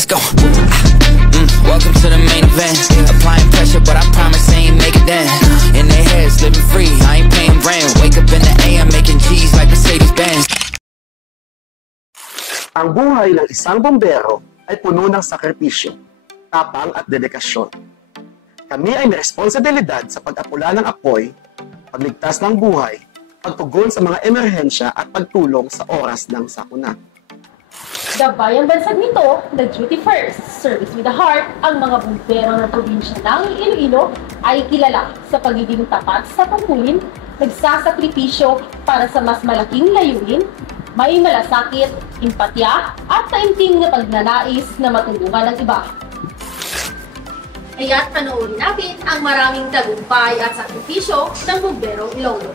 let's go. Welcome to the main event. Applying pressure, but I promise I ain't make it then. In their heads, living free, I ain't paying rent. Wake up in the AM, making G's like Mercedes-Benz. Ang buhay ng isang bombero ay puno ng sakripisyo, tapang at dedikasyon. Kami ay may responsibilidad sa pag-apula ng apoy, pagligtas ng buhay, pagtugon sa mga emerhensya at pagtulong sa oras ng sakuna. Gabay ang bansag nito, the duty first, service with the heart, ang mga bumbero ng probinsya ng Iloilo ay kilala sa pagiging tapat sa tungkulin, nagsasakripisyo para sa mas malaking layunin, may malasakit, empatya, at taimtim na pagnanais na matulungan ng iba. Kaya't panoorin natin ang maraming tagumpay at sakripisyo ng bumberong Iloilo.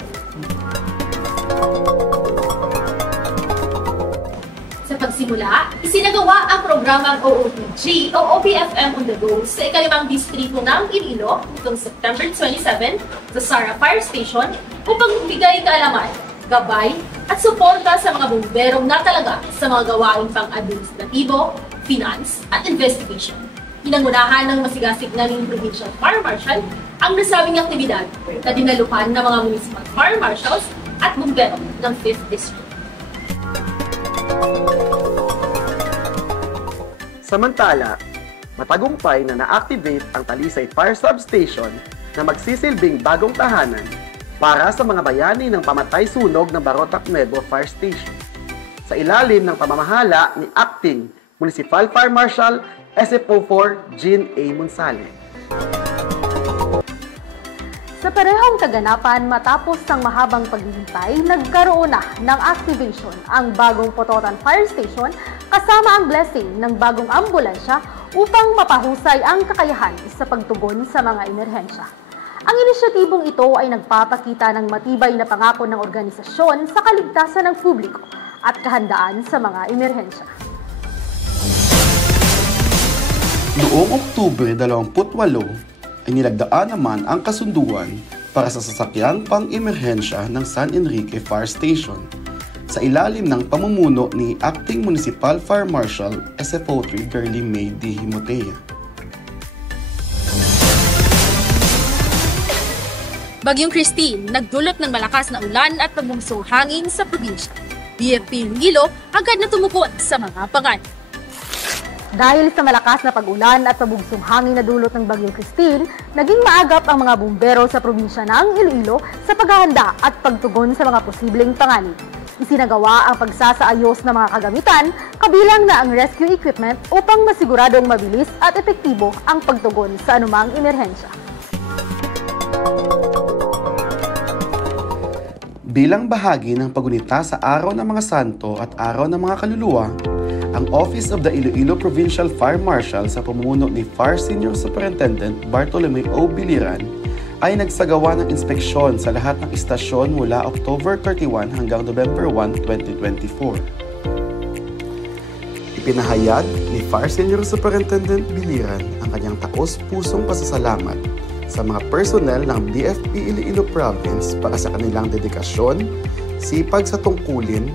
Sa pagsimula, isinagawa ang programang OOPG o OPFM on the Go sa ikalimang distrito ng Iloilo noong September 27 sa Sara Fire Station upang magbigay kaalaman, gabay at suporta sa mga bumberong natalaga sa mga gawain pang-administratibo, finance at investigation. Pinangunahan ng masigasig naming Provincial Fire Marshal ang nasabing aktibidad na dinaluhan ng mga municipal fire marshals at bumbero ng 5th District. Samantala, matagumpay na na-activate ang Talisay Fire Substation na magsisilbing bagong tahanan para sa mga bayani ng pamatay-sunog ng Barotac Nuevo Fire Station sa ilalim ng pamamahala ni Acting Municipal Fire Marshal SFO4 Jean A. Monsale. Sa parehong kaganapan matapos ng mahabang paghihintay, nagkaroon na ng activation ang bagong Pototan Fire Station kasama ang blessing ng bagong ambulansya upang mapahusay ang kakayahan sa pagtugon sa mga emerhensya. Ang inisyatibong ito ay nagpapakita ng matibay na pangako ng organisasyon sa kaligtasan ng publiko at kahandaan sa mga emerhensya. Noong Oktubre 28, ay nilagdaan naman ang kasunduan para sa sasakyang pang-emerhensya ng San Enrique Fire Station sa ilalim ng pamumuno ni Acting Municipal Fire Marshal SFO3 Girlie May D. Himotea. Bagyong Christine, nagdulot ng malakas na ulan at pagbungsong hangin sa probinsya. BFP Iloilo agad na tumukod sa mga panganib. Dahil sa malakas na pag-ulan at pabugsong hangin na dulot ng Bagyong Christine, naging maagap ang mga bumbero sa probinsya ng Iloilo sa paghahanda at pagtugon sa mga posibleng panganib. Isinagawa ang pagsasaayos ng mga kagamitan, kabilang na ang rescue equipment upang masiguradong mabilis at epektibo ang pagtugon sa anumang emerhensya. Bilang bahagi ng pagunita sa Araw ng mga Santo at Araw ng mga Kaluluwa, ang Office of the Iloilo Provincial Fire Marshal sa pamumuno ni Fire Senior Superintendent Bartolome O. Biliran ay nagsagawa ng inspeksyon sa lahat ng istasyon mula October 31 hanggang November 1, 2024. Ipinahayag ni Fire Senior Superintendent Biliran ang kanyang taos-pusong pasasalamat sa mga personnel ng BFP Iloilo Province para sa kanilang dedikasyon, sipag sa tungkulin,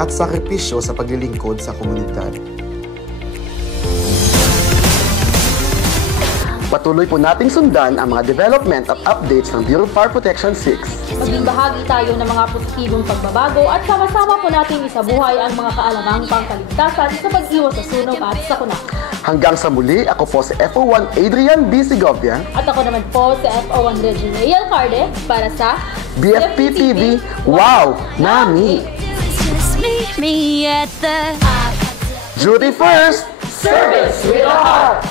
at sakripisyo sa paglilingkod sa komunidad. Patuloy po nating sundan ang mga development at updates ng Bureau of Fire Protection 6. Maging bahagi tayo ng mga positibong pagbabago at sama-sama po natin isabuhay ang mga kaalamang pangkaligtasan sa pag-iwas sa sunog at sakuna. Hanggang sa muli, ako po si FO1 Adrian B. Segovia. At ako naman po si FO1 Regina Alcarde para sa BFP TV. Wow! Nami! Me at the Duty first! Service with a heart!